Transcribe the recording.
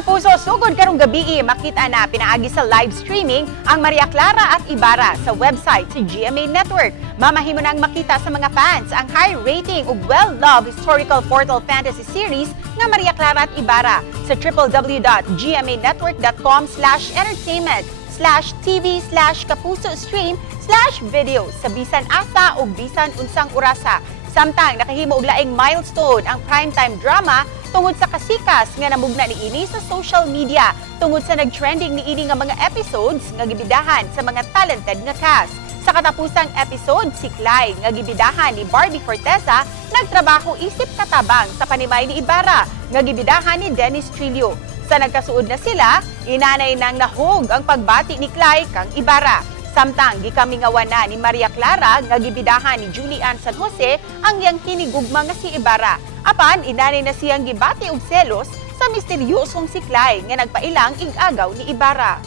kapuso, sugod karong gabi makita na pinaagi sa live streaming ang Maria Clara at Ibarra sa website sa GMA Network. Mamahimo nang makita sa mga fans ang high rating ug well-loved historical portal fantasy series nga Maria Clara at Ibarra sa www.gmanetwork.com/entertainment/tv/kapuso stream/video sa bisan asa o bisan unsang orasa. Samtang nakahimo og laing milestone ang primetime drama tungod sa kasikas nga namugna niini sa social media tungod sa nagtrending niini nga mga episodes nga gibidahan sa mga talented nga cast. Sa katapusang episode, si Clyde nga gibidahan ni Barbie Forteza nagtrabaho isip katabang sa panimay ni Ibarra nga gibidahan ni Dennis Trillo. Sa nagkasuod na sila, inanay nang nahog ang pagbati ni Clyde kang Ibarra. Samtang gikamingawan na ni Maria Clara nga gibidahan ni Julian San Jose ang iyang hinigugma nga si Ibarra. Apan inanay na siyang gibati og selos sa misteryosong si Clyde nga nagpailang ig-agaw ni Ibarra.